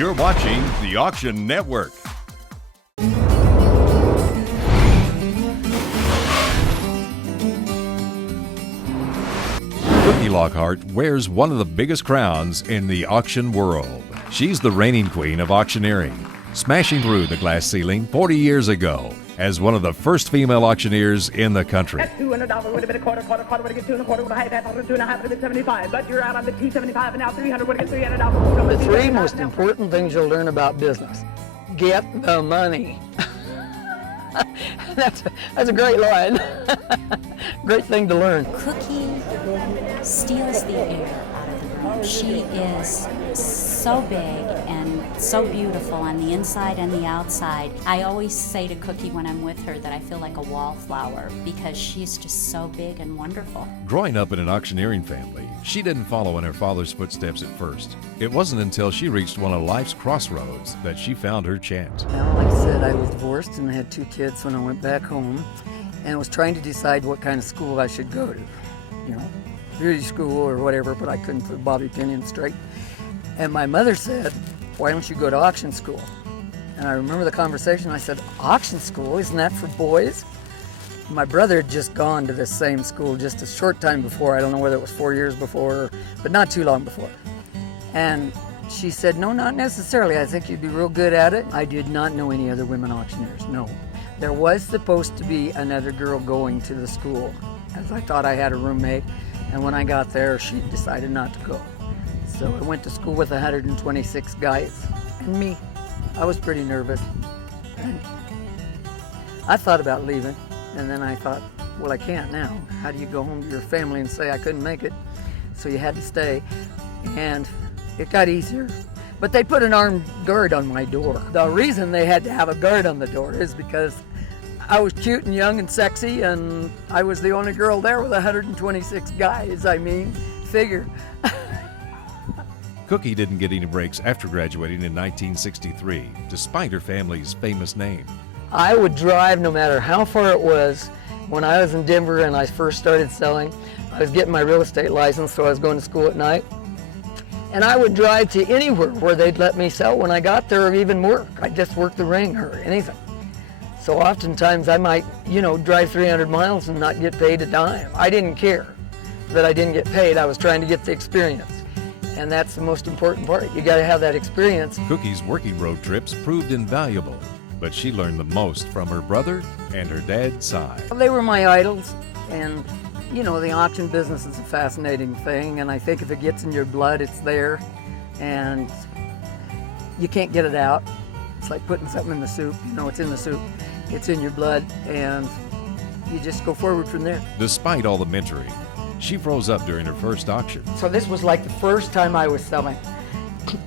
You're watching the Auction Network. Cookie Lockhart wears one of the biggest crowns in the auction world. She's the reigning queen of auctioneering, smashing through the glass ceiling 40 years ago as one of the first female auctioneers in the country. At $200 would have been a quarter would have been 2 1/4 would have been 2 1/2 would have been 75. But you're out on the 275 and now 300 would have been $300. The three most important things you'll learn about business: get the money. That's a great line. Great thing to learn. Cookie steals the air out of the room. She is so big and so beautiful on the inside and the outside. I always say to Cookie when I'm with her that I feel like a wallflower because she's just so big and wonderful. Growing up in an auctioneering family, she didn't follow in her father's footsteps at first. It wasn't until she reached one of life's crossroads that she found her chance. Now, like I said, I was divorced and I had 2 kids when I went back home, and I was trying to decide what kind of school I should go to. You know, beauty school or whatever, but I couldn't put a bobby pin in straight. And my mother said, "Why don't you go to auction school?" And I remember the conversation. I said, "Auction school? Isn't that for boys?" My brother had just gone to this same school just a short time before. I don't know whether it was 4 years before, but not too long before. And she said, "No, not necessarily. I think you'd be real good at it." I did not know any other women auctioneers, no. There was supposed to be another girl going to the school, as I thought I had a roommate. And when I got there, she decided not to go. So I went to school with 126 guys and me. I was pretty nervous. And I thought about leaving, and then I thought, well, I can't now. How do you go home to your family and say I couldn't make it? So you had to stay, and it got easier. But they put an armed guard on my door. The reason they had to have a guard on the door is because I was cute and young and sexy, and I was the only girl there with 126 guys. I mean, figure. Cookie didn't get any breaks after graduating in 1963, despite her family's famous name. I would drive no matter how far it was. When I was in Denver and I first started selling, I was getting my real estate license, so I was going to school at night. And I would drive to anywhere where they'd let me sell when I got there, or even work. I'd just work the ring or anything. So oftentimes I might, drive 300 miles and not get paid a dime. I didn't care that I didn't get paid. I was trying to get the experience. And that's the most important part. You got to have that experience. Cookie's working road trips proved invaluable, but she learned the most from her brother and her dad's side. They were my idols, and the auction business is a fascinating thing, and I think if it gets in your blood, it's there, and you can't get it out. It's like putting something in the soup. It's in the soup. It's in your blood, and you just go forward from there. Despite all the mentoring, she froze up during her first auction. So this was like the first time I was selling.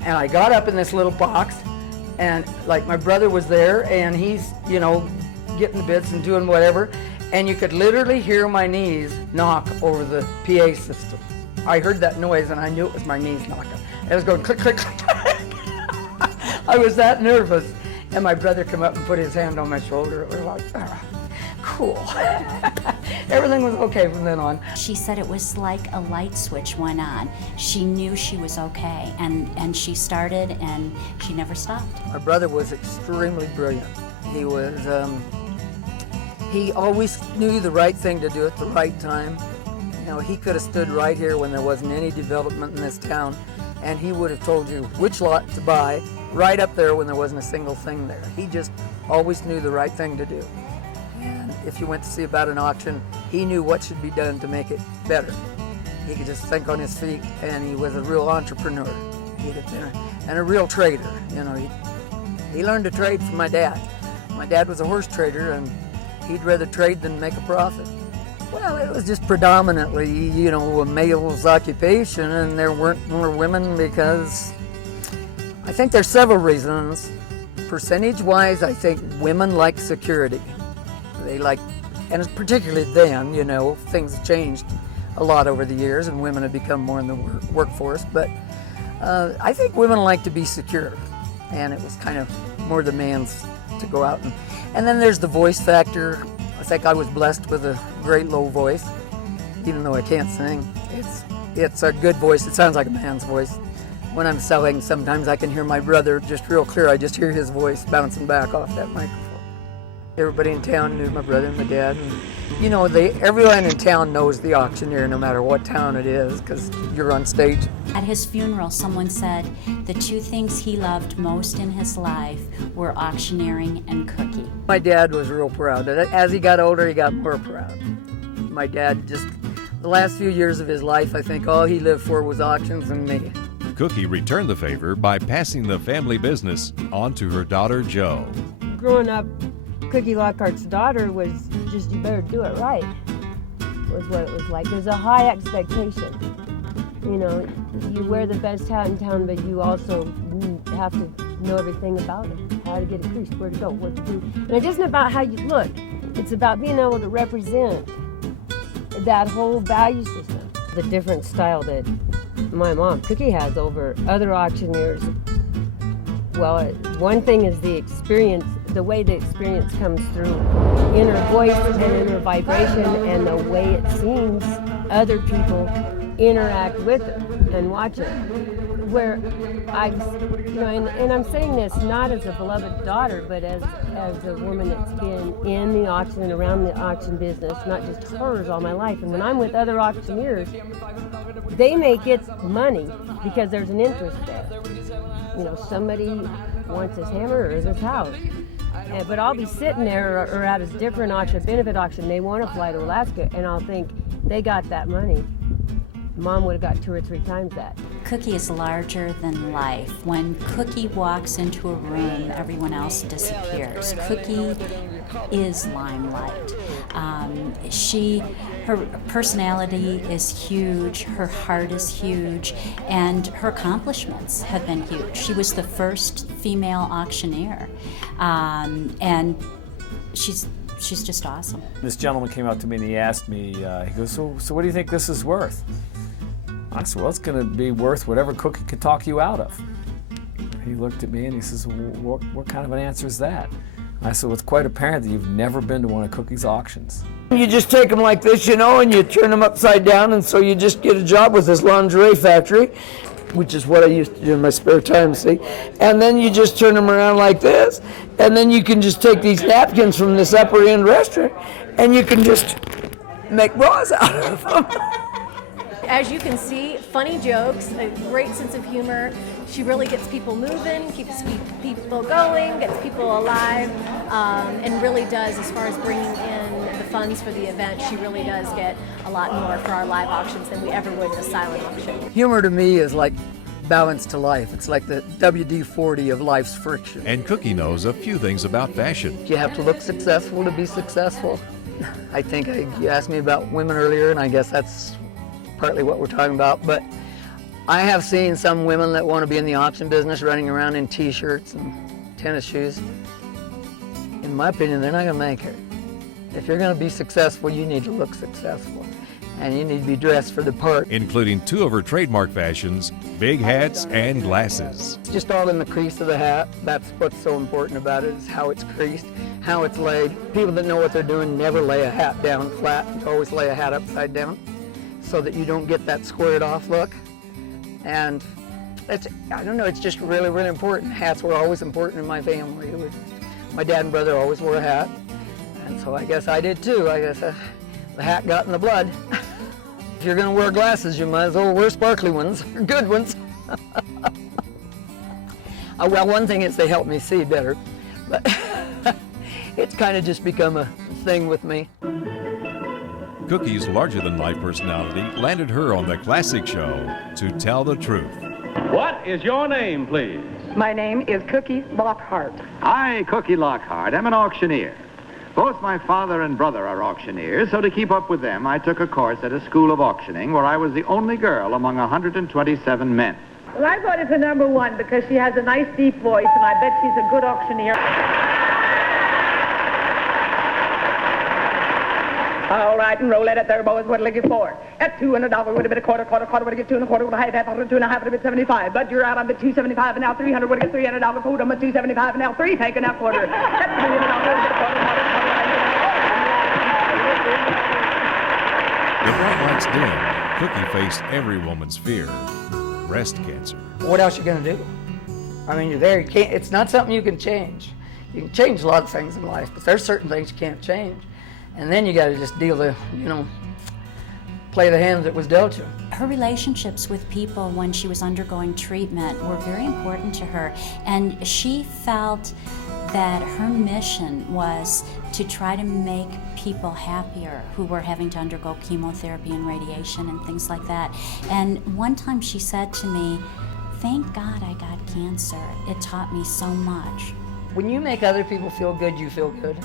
And I got up in this little box, and like my brother was there, and he's, getting the bids and doing whatever, and you could literally hear my knees knock over the PA system. I heard that noise, and I knew it was my knees knocking. It was going click, click, click, click. I was that nervous. And my brother came up and put his hand on my shoulder. It was like, cool. Everything was okay from then on. She said it was like a light switch went on. She knew she was okay, and she started, and she never stopped. My brother was extremely brilliant. He was, he always knew the right thing to do at the right time. He could have stood right here when there wasn't any development in this town, and he would have told you which lot to buy right up there when there wasn't a single thing there. He just always knew the right thing to do. And if you went to see about an auction, he knew what should be done to make it better. He could just think on his feet, and he was a real entrepreneur. And a real trader. He learned to trade from my dad. My dad was a horse trader, and he'd rather trade than make a profit. Well, it was just predominantly, a male's occupation, and there weren't more women because I think there's several reasons. Percentage-wise, I think women like security. They like, and it's particularly then, things have changed a lot over the years, and women have become more in the workforce, but I think women like to be secure, and it was kind of more the man's to go out. And then there's the voice factor. I think I was blessed with a great low voice, even though I can't sing. It's a good voice. It sounds like a man's voice. when I'm selling, sometimes I can hear my brother just real clear. I just hear his voice bouncing back off that microphone. Everybody in town knew my brother and my dad. And, you know, everyone in town knows the auctioneer, no matter what town it is, because you're on stage. At his funeral, someone said the two things he loved most in his life were auctioneering and cookie. My dad was real proud. As he got older, he got more proud. My dad just, the last few years of his life, I think all he lived for was auctions and me. Cookie returned the favor by passing the family business on to her daughter, Jo. Growing up, Cookie Lockhart's daughter was just, you better do it right, was what it was like. There's a high expectation. You know, you wear the best hat in town, but you also have to know everything about it. How to get it creased, where to go, what to do. And it isn't about how you look. It's about being able to represent that whole value system. The different style that my mom, Cookie, has over other auctioneers. Well, one thing is the experience, the way the experience comes through in her voice and in her vibration and the way it seems other people interact with her and watch it. Where and I'm saying this not as a beloved daughter, but as a woman that's been in the auction and around the auction business, not just hers all my life. And when I'm with other auctioneers, they may get money because there's an interest there. You know, somebody wants his hammer or his house. But I'll be sitting there or at a different auction, a benefit auction, they want to fly to Alaska, and I'll think, they got that money. Mom would have got 2 or 3 times that. Cookie is larger than life. When Cookie walks into a room, everyone else disappears. Cookie is limelight. Her personality is huge, her heart is huge, and her accomplishments have been huge. She was the first female auctioneer, and she's just awesome. This gentleman came up to me and he asked me, he goes, so what do you think this is worth? I said, well, it's going to be worth whatever Cookie could talk you out of. He looked at me and he says, well, what kind of an answer is that? I said, well, it's quite apparent that you've never been to one of Cookie's auctions. You just take them like this, you know, and you turn them upside down, and so you just get a job with this lingerie factory, which is what I used to do in my spare time, see? And then you just turn them around like this, and then you can just take these napkins from this upper end restaurant, and you can just make bras out of them. As you can see, funny jokes, a great sense of humor. She really gets people moving, keeps people going, gets people alive, and really does, as far as bringing in the funds for the event, she really does get a lot more for our live auctions than we ever would in a silent auction. Humor to me is like balance to life. It's like the WD-40 of life's friction. And Cookie knows a few things about fashion. You have to look successful to be successful. I think you asked me about women earlier, and I guess that's partly what we're talking about, but I have seen some women that want to be in the auction business running around in t-shirts and tennis shoes. In my opinion, they're not going to make it. If you're going to be successful, you need to look successful, and you need to be dressed for the part. Including 2 of her trademark fashions, big hats and glasses. It's just all in the crease of the hat. That's what's so important about it, is how it's creased, how it's laid. People that know what they're doing never lay a hat down flat. You always lay a hat upside down, so that you don't get that squared off look. And I don't know, it's just really, really important. Hats were always important in my family. My dad and brother always wore a hat, and so I guess I did too. I guess the hat got in the blood. If you're gonna wear glasses, you might as well wear sparkly ones, or good ones. Well, one thing is they help me see better, but it's kind of just become a thing with me. Cookie's larger-than-life personality landed her on the classic show to tell the truth. What is your name, please? My name is Cookie Lockhart. I, Cookie Lockhart, am an auctioneer. Both my father and brother are auctioneers, so to keep up with them, I took a course at a school of auctioning where I was the only girl among 127 men. Well, I voted for number 1 because she has a nice deep voice, and I bet she's a good auctioneer. All right, and roll it there, boys. What'll I give for? At $200 would have been a quarter would have been 2 1/4 would have half, 2 1/2 would have been 75. But you're out on the 275, and now 300 would have been $300 quote. I'm at 275, and now 3 taking that quarter. At $300 The bright lights dimmed. Cookie faced every woman's fear. breast cancer. What else you gonna do? I mean, you're there. You can't. It's not something you can change. You can change a lot of things in life, but there's certain things you can't change. And then you got to just play the hand that was dealt you. Her relationships with people when she was undergoing treatment were very important to her, and she felt that her mission was to try to make people happier who were having to undergo chemotherapy and radiation and things like that. And one time she said to me, "Thank God I got cancer. It taught me so much." When you make other people feel good, you feel good.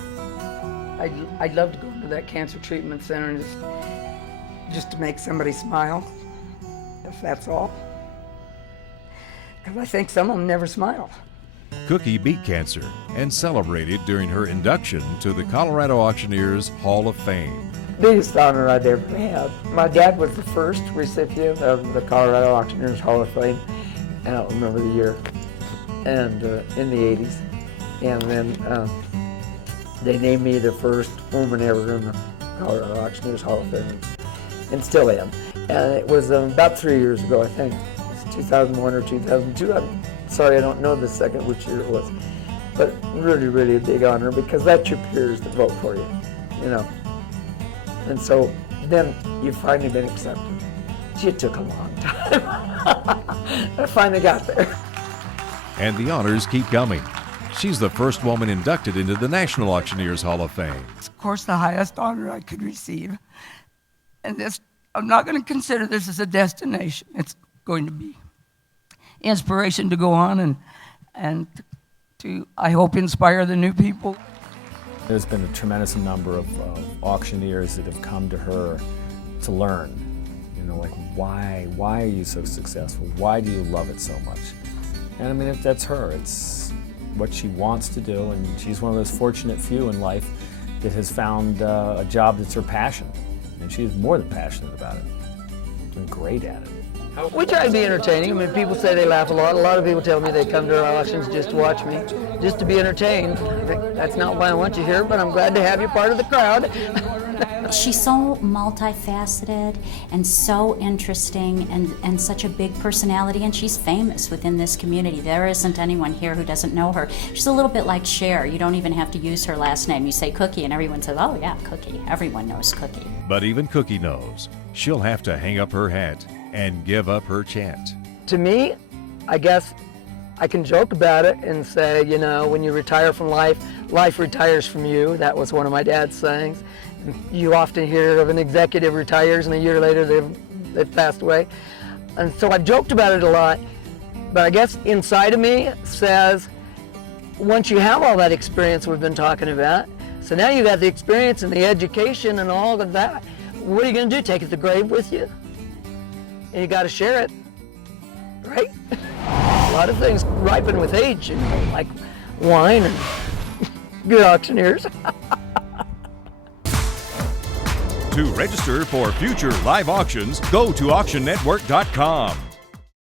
I'd love to go to that cancer treatment center and just to make somebody smile, if that's all. Because I think some of them never smile. Cookie beat cancer and celebrated during her induction to the Colorado Auctioneers Hall of Fame. Biggest honor I'd ever had. My dad was the first recipient of the Colorado Auctioneers Hall of Fame. I don't remember the year, and in the 80s. And then they named me the first woman ever in the Colorado Auctioneers Hall of Fame, and still am. And it was about 3 years ago, I think. It was 2001 or 2002. I'm sorry, I don't know the second which year it was. But really, really a big honor, because that's your peers that vote for you, And so then you've finally been accepted. It took a long time. I finally got there. And the honors keep coming. She's the first woman inducted into the National Auctioneers Hall of Fame. It's, of course, the highest honor I could receive. And this, I'm not going to consider this as a destination. It's going to be inspiration to go on and to, I hope, inspire the new people. There's been a tremendous number of auctioneers that have come to her to learn. Like, why are you so successful? Why do you love it so much? And I mean, that's her. It's what she wants to do, and she's one of those fortunate few in life that has found a job that's her passion. And she's more than passionate about it. And great at it. We try to be entertaining. I mean, people say they laugh a lot. A lot of people tell me they come to our auctions just to watch me, just to be entertained. I think that's not why I want you here, but I'm glad to have you part of the crowd. She's so multifaceted and so interesting and such a big personality, and she's famous within this community. There isn't anyone here who doesn't know her. She's a little bit like Cher. You don't even have to use her last name. You say Cookie and everyone says, "Oh yeah, Cookie." Everyone knows Cookie. But even Cookie knows she'll have to hang up her hat and give up her chant. To me, I guess I can joke about it and say, when you retire from life, life retires from you. That was one of my dad's sayings. You often hear of an executive retires and a year later they've passed away. And so I've joked about it a lot, but I guess inside of me says, once you have all that experience we've been talking about, so now you got the experience and the education and all of that, what are you going to do? Take it to the grave with you? And you got to share it, right? A lot of things ripen with age, like wine and good auctioneers. To register for future live auctions, go to auctionnetwork.com.